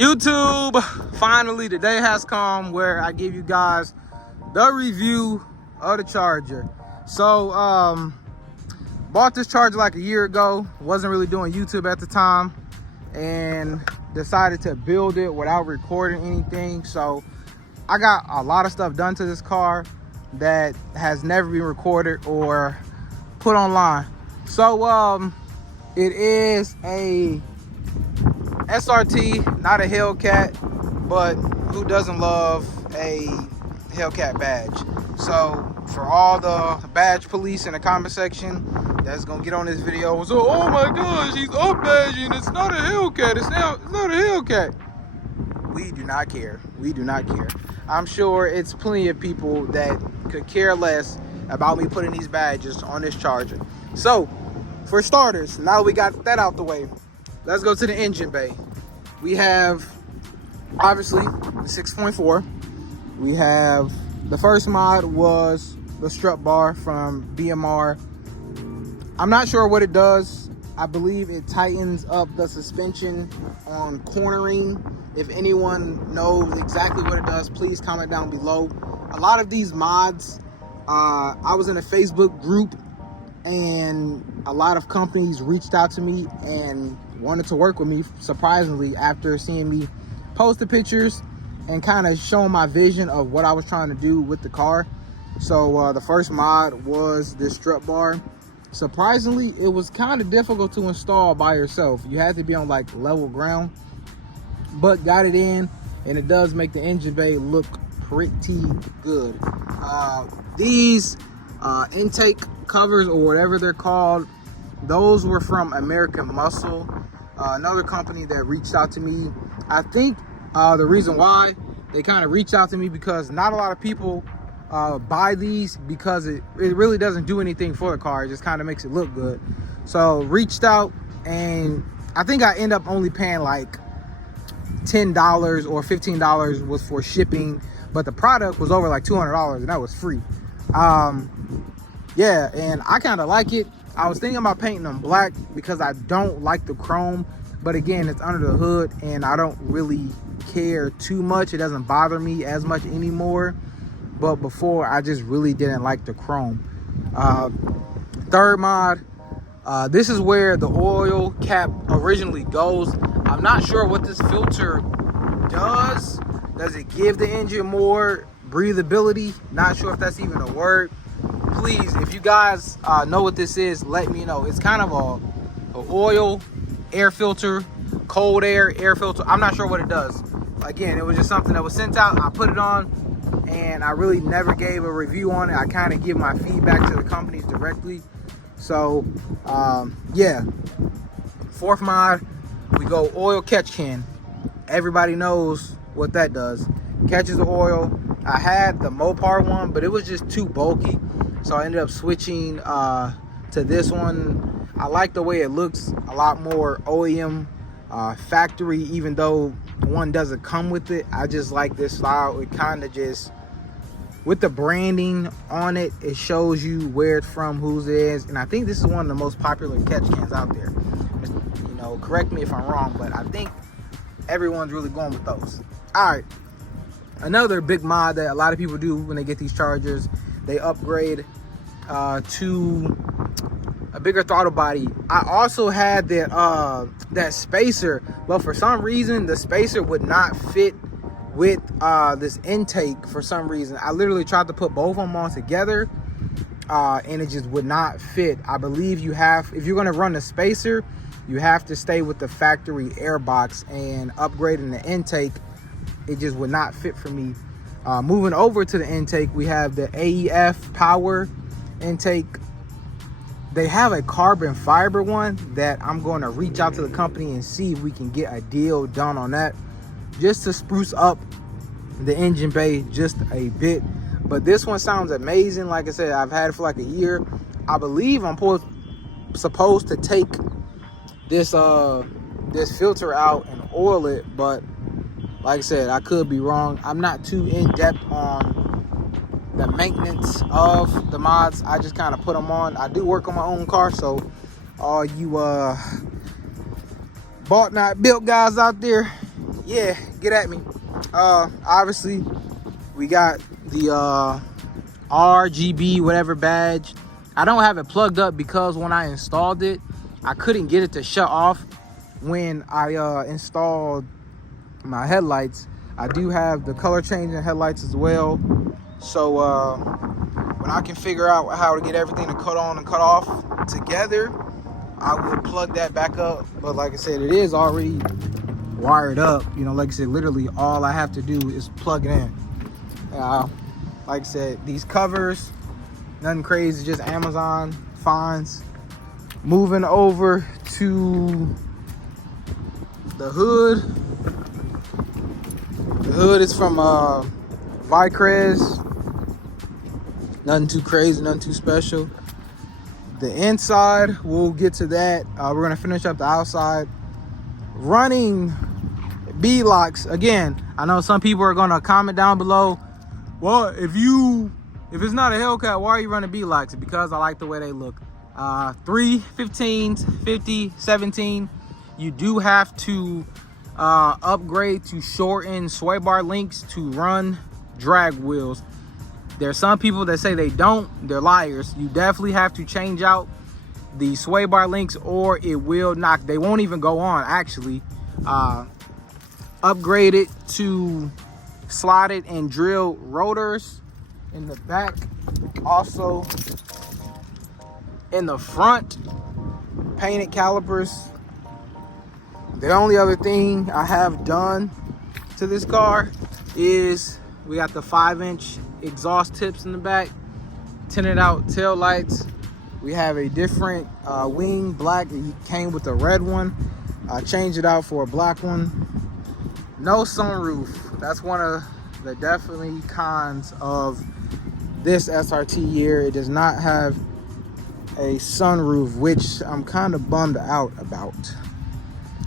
YouTube, finally the day has come where I give you guys the review of the Charger. So bought this Charger like a year ago, wasn't really doing YouTube at the time, and decided to build it without recording anything. So I got a lot of stuff done to this car that has never been recorded or put online. So it is a SRT, not a Hellcat, but who doesn't love a Hellcat badge? So for all the badge police in the comment section that's gonna get on this video, so oh my gosh, he's up badging, it's not a Hellcat, it's not a Hellcat. We do not care. We do not care. I'm sure it's plenty of people that could care less about me putting these badges on this Charger. So for starters, now we got that out the way, let's go to the engine bay. We have obviously the 6.4. We have the first mod was the strut bar from BMR. I'm not sure what it does. I believe it tightens up the suspension on cornering. If anyone knows exactly what it does, please comment down below. A lot of these mods, I was in a Facebook group and a lot of companies reached out to me and wanted to work with me, surprisingly, after seeing me post the pictures and kind of showing my vision of what I was trying to do with the car. So the first mod was this strut bar. Surprisingly, it was kind of difficult to install by yourself. You had to be on like level ground, but got it in, and it does make the engine bay look pretty good. These intake covers, or whatever they're called, those were from American Muscle, another company that reached out to me. I think the reason why they kind of reached out to me because not a lot of people buy these, because it really doesn't do anything for the car. It just kind of makes it look good. So reached out, and I think I end up only paying like $10 or $15 was for shipping, but the product was over like $200, and that was free. Yeah, and I kind of like it. I was thinking about painting them black because I don't like the chrome, but again, it's under the hood and I don't really care too much. It doesn't bother me as much anymore, but before I just really didn't like the chrome. Third mod, this is where the oil cap originally goes. I'm not sure what this filter does. Does it give the engine more breathability? Not sure if that's even a word. Please, if you guys know what this is, let me know. It's kind of a oil air filter, cold air filter. I'm not sure what it does. Again, it was just something that was sent out. I put it on, and I really never gave a review on it. I kind of give my feedback to the companies directly. So yeah, fourth mod, we go oil catch can. Everybody knows what that does. Catches the oil. I had the Mopar one, but it was just too bulky, so I ended up switching to this one. I like the way it looks, a lot more OEM factory, even though one doesn't come with it. I just like this style. It kind of just, with the branding on it, it shows you where it's from, whose it is, and I think this is one of the most popular catch cans out there. You know, correct me if I'm wrong, but I think everyone's really going with those. All right. Another big mod that a lot of people do when they get these Chargers, they upgrade to a bigger throttle body. I also had that spacer, but for some reason the spacer would not fit with this intake. For some reason, I literally tried to put both of them on together, and it just would not fit. I believe you have, if you're going to run the spacer, you have to stay with the factory air box, and upgrading the intake, it just would not fit for me. Moving over to the intake, we have the AEF power intake. They have a carbon fiber one that I'm going to reach out to the company and see if we can get a deal done on that, just to spruce up the engine bay just a bit. But this one sounds amazing. Like I said, I've had it for like a year. I believe I'm supposed to take this this filter out and oil it, but like I said, I could be wrong. I'm not too in-depth on the maintenance of the mods. I just kind of put them on. I do work on my own car, so all you bought not built guys out there, yeah, get at me. Obviously we got the RGB whatever badge. I don't have it plugged up because when I installed it, I couldn't get it to shut off when I installed my headlights. I do have the color changing headlights as well. So when I can figure out how to get everything to cut on and cut off together, I will plug that back up. But like I said, it is already wired up. You know, like I said, literally all I have to do is plug it in. Like I said, these covers, nothing crazy, just Amazon finds. Moving over to the hood. The hood is from Vicrez. Nothing too crazy, nothing too special. The inside, we'll get to that. We're gonna finish up the outside. Running B-locks. Again, I know some people are gonna comment down below, well, if it's not a Hellcat, why are you running B-locks? Because I like the way they look. 315s, 50, 17. You do have to upgrade to shorten sway bar links to run drag wheels. There's some people that say they don't. They're liars. You definitely have to change out the sway bar links or it will knock. They won't even go on, actually. Upgrade it to slotted and drill rotors in the back. Also in the front, painted calipers. The only other thing I have done to this car is we got the 5-inch exhaust tips in the back, tinted out tail lights. We have a different wing, black. It came with a red one. I changed it out for a black one. No sunroof. That's one of the definitely cons of this SRT year. It does not have a sunroof, which I'm kind of bummed out about.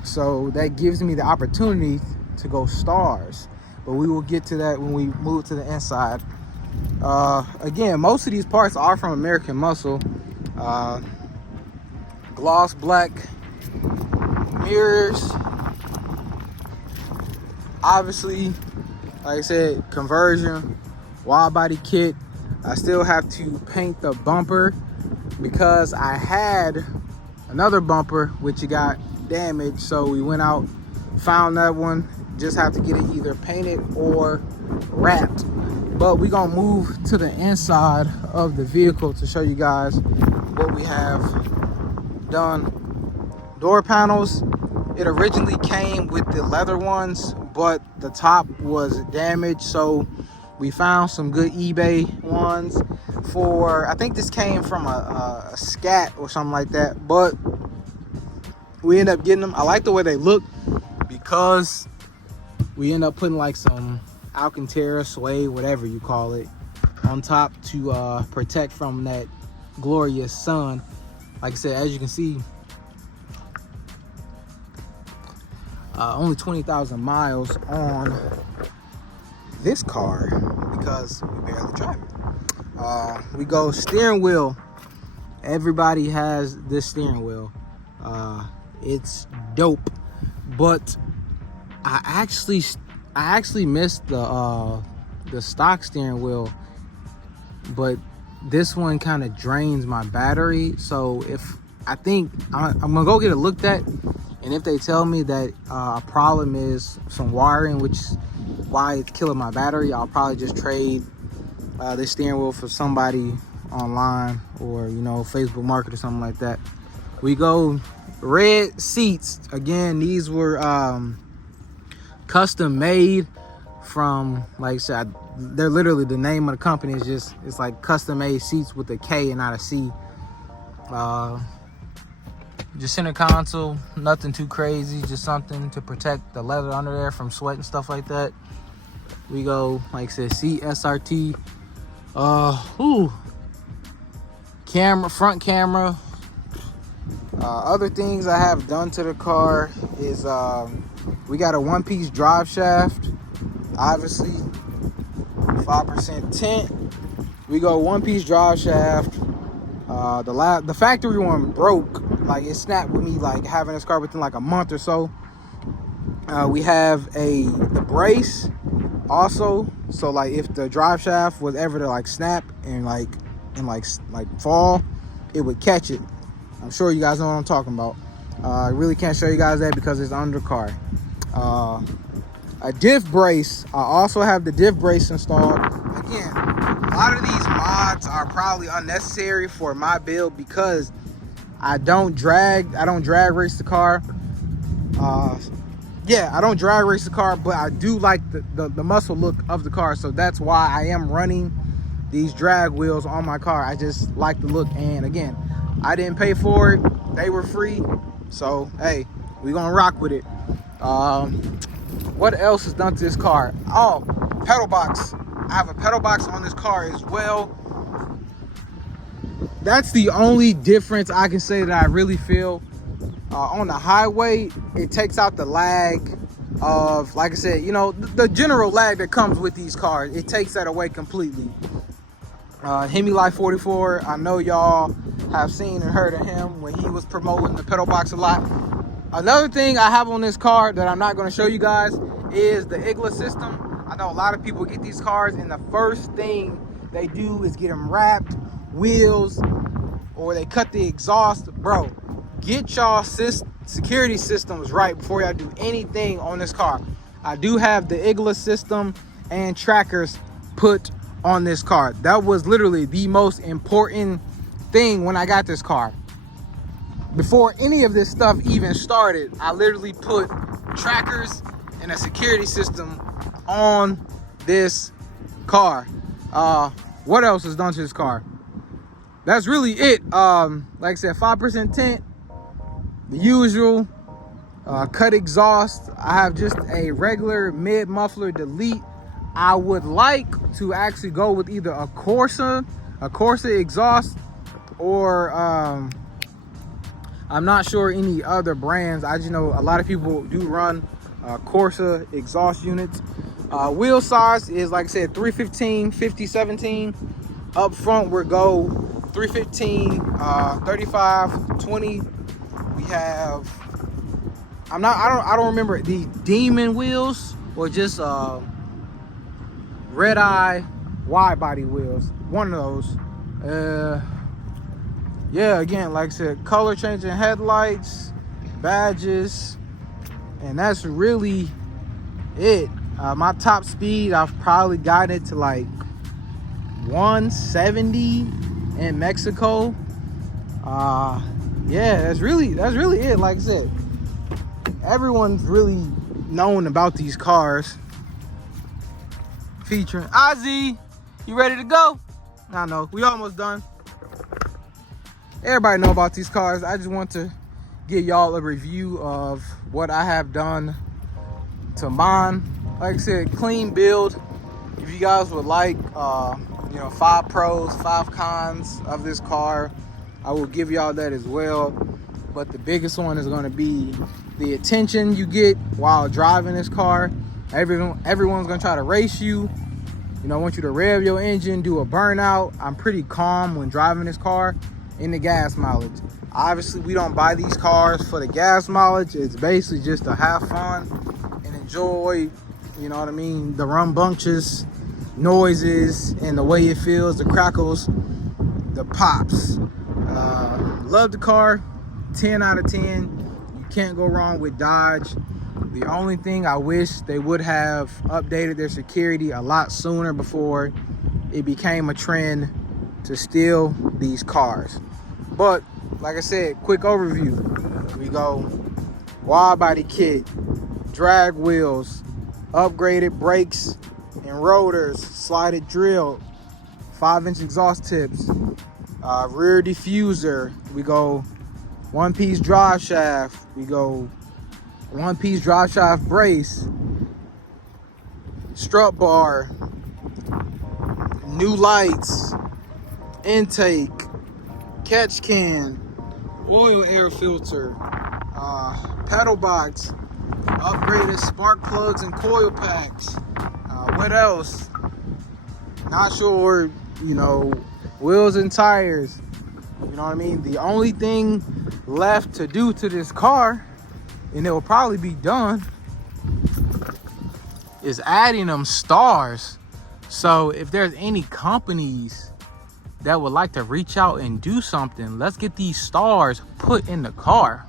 So that gives me the opportunity to go stars, but we will get to that when we move to the inside. Again, most of these parts are from American Muscle. Gloss black mirrors. Obviously, like I said, conversion, wide body kit. I still have to paint the bumper because I had another bumper which got damaged, so we went out, found that one. Just have to get it either painted or wrapped. But we're gonna move to the inside of the vehicle to show you guys what we have done. Door panels, it originally came with the leather ones, but the top was damaged, so we found some good eBay ones for, I think this came from a Scat or something like that, but we end up getting them. I like the way they look because we end up putting like some Alcantara, suede, whatever you call it, on top to protect from that glorious sun. Like I said, as you can see, only 20,000 miles on this car because we barely drive it. We go steering wheel. Everybody has this steering wheel. It's dope, but I actually missed the stock steering wheel, but this one kind of drains my battery. So I think I'm gonna go get it looked at, and if they tell me that a problem is some wiring, which is why it's killing my battery, I'll probably just trade this steering wheel for somebody online or, you know, Facebook Market or something like that. We go red seats. Again, these were custom made from, like I said, they're literally, the name of the company is just, it's like custom made seats with a K and not a C. Just center console, nothing too crazy, just something to protect the leather under there from sweat and stuff like that. We go, like I said, seat SRT. Camera, front camera. Other things I have done to the car is we got a one-piece drive shaft, obviously 5% tint. We go one-piece drive shaft. The factory one broke, like it snapped with me like having this car within like a month or so. We have the brace also, so like if the drive shaft was ever to like snap and like fall, it would catch it. I'm sure you guys know what I'm talking about. I really can't show you guys that because it's under the car. A diff brace. I also have the diff brace installed. Again, a lot of these mods are probably unnecessary for my build because I don't drag race the car. I don't drag race the car, but I do like the muscle look of the car, so that's why I am running these drag wheels on my car. I just like the look, and again, I didn't pay for it, they were free, so hey, we gonna rock with it. What else is done to this car? Oh, pedal box. I have a pedal box on this car as well. That's the only difference I can say that I really feel. On the highway, it takes out the lag of, like I said, you know, the general lag that comes with these cars. It takes that away completely. Hemi Life 44, I know y'all have seen and heard of him when he was promoting the pedal box a lot. Another thing I have on this car that I'm not going to show you guys is the IGLA system. I know a lot of people get these cars and the first thing they do is get them wrapped, wheels, or they cut the exhaust. Bro, get y'all security systems right before y'all do anything on this car. I do have the IGLA system and trackers put on this car. That was literally the most important thing when I got this car. Before any of this stuff even started, I literally put trackers and a security system on this car. What else is done to this car? That's really it. Like I said, 5% tint, the usual. Cut exhaust. I have just a regular mid muffler delete. I would like to actually go with either a Corsa exhaust, or I'm not sure any other brands. I just know a lot of people do run Corsa exhaust units. Wheel size is, like I said, 315 50/17. Up front we'll go 315 35/20. We have, I don't remember the Demon wheels or just red eye wide body wheels, one of those. Yeah, again, like I said, color changing headlights, badges, and that's really it. My top speed, I've probably gotten it to like 170 in Mexico. Yeah, that's really it. Like I said, everyone's really known about these cars. Featuring Ozzy. You ready to go? I know, we almost done. Everybody know about these cars. I just want to give y'all a review of what I have done to mine. Like I said, clean build. If you guys would like, 5 pros, 5 cons of this car, I will give y'all that as well. But the biggest one is going to be the attention you get while driving this car. Everyone's going to try to race you. I want you to rev your engine, do a burnout. I'm pretty calm when driving this car. In the gas mileage, obviously we don't buy these cars for the gas mileage. It's basically just to have fun and enjoy, you know what I mean, the rambunctious noises and the way it feels, the crackles, the pops. Love the car, 10 out of 10. You can't go wrong with Dodge. The only thing I wish they would have updated their security a lot sooner before it became a trend to steal these cars. But like I said, quick overview. We go wide body kit, drag wheels, upgraded brakes and rotors, slided drill, 5-inch exhaust tips, rear diffuser. We go 1-piece drive shaft. We go 1-piece drive shaft brace, strut bar, new lights, intake, catch can, oil air filter, pedal box, upgraded spark plugs and coil packs. What else? Not sure. Wheels and tires. You know what I mean? The only thing left to do to this car, and it will probably be done, is adding them stars. So if there's any companies that would like to reach out and do something, let's get these stars put in the car.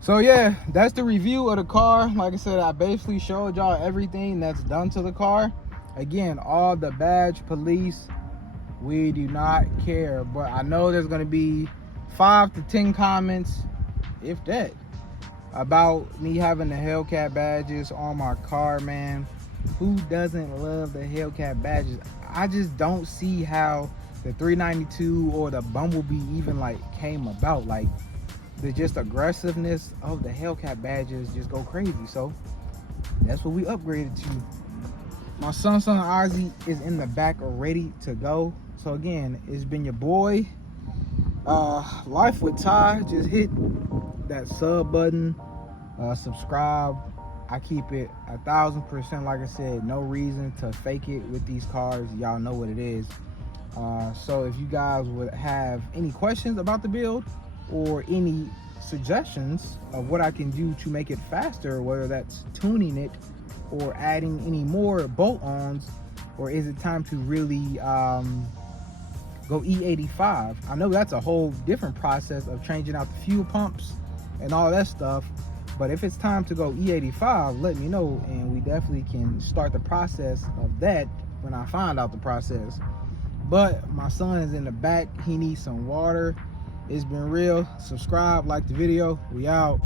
So yeah, that's the review of the car. Like I said, I basically showed y'all everything that's done to the car. Again, all the badge, police, we do not care. But I know there's gonna be 5 to 10 comments, if that, about me having the Hellcat badges on my car, man. Who doesn't love the Hellcat badges? I just don't see how the 392 or the Bumblebee even like came about. Like, the just aggressiveness of the Hellcat badges just go crazy. So that's what we upgraded to. My son Ozzy is in the back ready to go. So again, it's been your boy, Life with Ty. Just hit that sub button, subscribe. I keep it 1,000%. Like I said, no reason to fake it with these cars. Y'all know what it is. So if you guys would have any questions about the build or any suggestions of what I can do to make it faster, whether that's tuning it or adding any more bolt-ons, or is it time to really go E85? I know that's a whole different process of changing out the fuel pumps and all that stuff, but if it's time to go E85, let me know and we definitely can start the process of that when I find out the process. But my son is in the back, he needs some water. It's been real. Subscribe, like the video. We out.